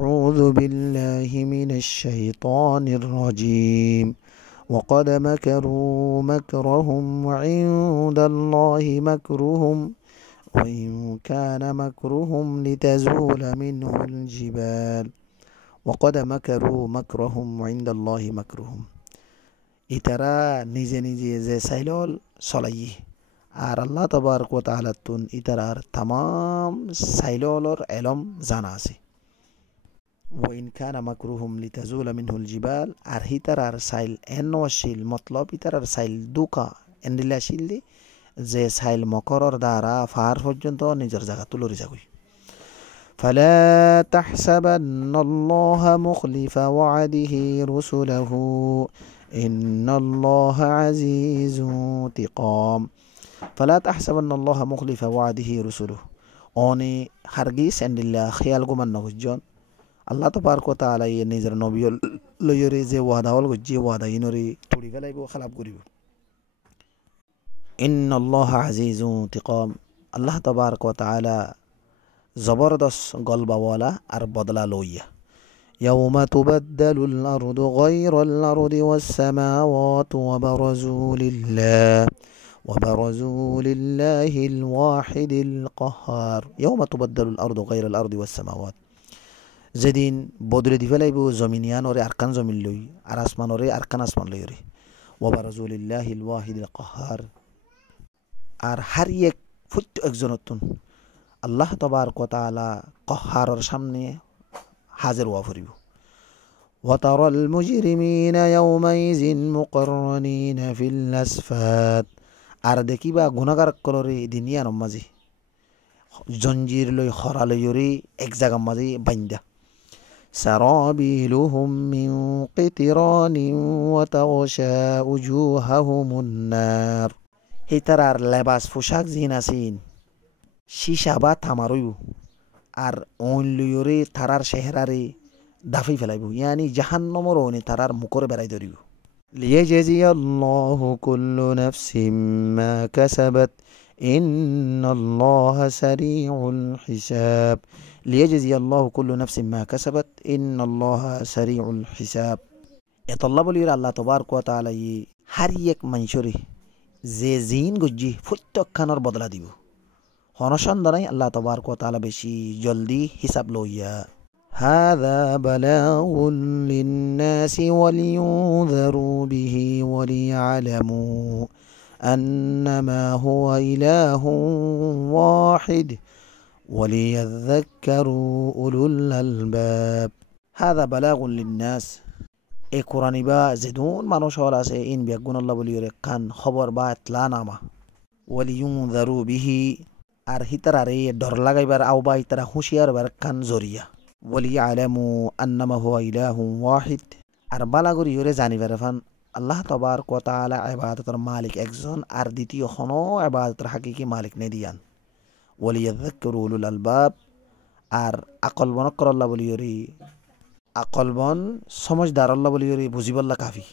أعوذ بالله من الشيطان الرجيم وقد مكروا مكرهم وعند الله مكرهم وإن كان مكرهم لتزول منه الجبال وقد مكروا مكرهم وعند الله مكرهم ইতারা নিজে নিজে যে সাইলল চলাই আর আল্লাহ তাবারক ওয়া তাআলা তুন ইতারার तमाम সাইললর এলম জানা আছে ওয়াইন কানা মাকরুহুম লিতাজুলা মিনহুল জিবাল আর ইতারার সাইল এনওয়াশিল মতলব ইতারার সাইল দুকা এন্ডিলাশিল যে সাইল মকরর দ্বারা ফার পর্যন্ত নিজের জায়গা তুলরি যাগই فلا تحسبن الله مخلف وعده رسله إن الله عزيز انتقام فلا تحسبن الله مخلف وعده رسله أني هرگيز عند الله خيال گمان نگجون الله تبارك وتعالى نيزر نبي ليري زي وعده ول گجي وعده ينوري توڑي فلايبو خلاف گريبو إن الله عزيز انتقام الله تبارك وتعالى زبردست قلب والا আর বদলা লইয়া يوم تبدل الأرض غير الأرض والسماوات وبرزوا لله الواحد القهار يوم تبدل الأرض غير الأرض والسماوات যেদিন বদলে দি ফেলাইব জমিনিয়ান ওরে আরকান জমিন লই আর আসমান ওরে আরকান আসমান লই রে وبرزوا لله الواحد القهار আর হার এক ফুট একজনতুন আল্লাহ তাবারক ওয়া তাআলা কহারের সামনে হাজির হওয়া ফুরিব وترى المجرمين يومئذ مقرنين في الأصفاد আর দেখিবা গুনাহগার কলরে দুনিয়ার মাঝে জঞ্জির লই খরা লইরে এক জায়গা মাঝে বাইন্দা سرابيلهم من قطران وتغشى وجوههم النار হিতারার লেবাস পোশাক জিনাসিন শিশা বা থামারইব আর অন লইরে তারার চেহারারে দাফি ফেলাইব ইয়ানি জাহান্নামর ওনে তারার মুখরে বেড়াই ধরিব লিয়াজজি আল্লাহু কুল্লু নাফসিম মা কাসাবাত ইন্নাল্লাহা সারিউল হিসাব লিয়াজজি আল্লাহু কুল্লু নাফসিম মা কাসাবাত ইন্নাল্লাহা সারিউল হিসাব এতল্লাহ বলির আল্লাহ তাবারক ওয়া তাআলা হার এক মানুষরে যে জিন গজ্জি ফুট্টখানর বদলা দিব হনসন্দানাই আল্লাহ তাবারক ওয়া তাআলা বেশি জলদি হিসাব লইয়া هذا بلاغ للناس ولينذروا به وليعلموا أنما هو إله واحد وليذكروا أولو الألباب هذا بلاغ للناس এই কোরআনি বা যেদুন মানুষ হল আছে ইন বিয়াগুন আল্লাহ বলি কান খবর বা এতলা নামা ওয়ালিয়ুনযারু বিহি আর হিতারারে ডর লাগাইবার আও বা হিতারা হুঁশিয়ার বার কান জরিয়া ওয়ালিয়ালামু আন্নামা হুয়া ইলাহুন ওয়াহিদ আর বালাগরি হরে জানিবার ফান আল্লাহ তাবারক ওয়া তাআলা ইবাদতের মালিক একজন আর দ্বিতীয় কোনো ইবাদতের হাকিকি মালিক নে দিয়ান ওয়ালিয়াযাক্কারু উলুল আলবাব আর আকল বন কর আল্লাহ বলি হরে আকল বন সমঝদার আল্লাহ বলি হরে বুঝিবাল্লাহ কাফি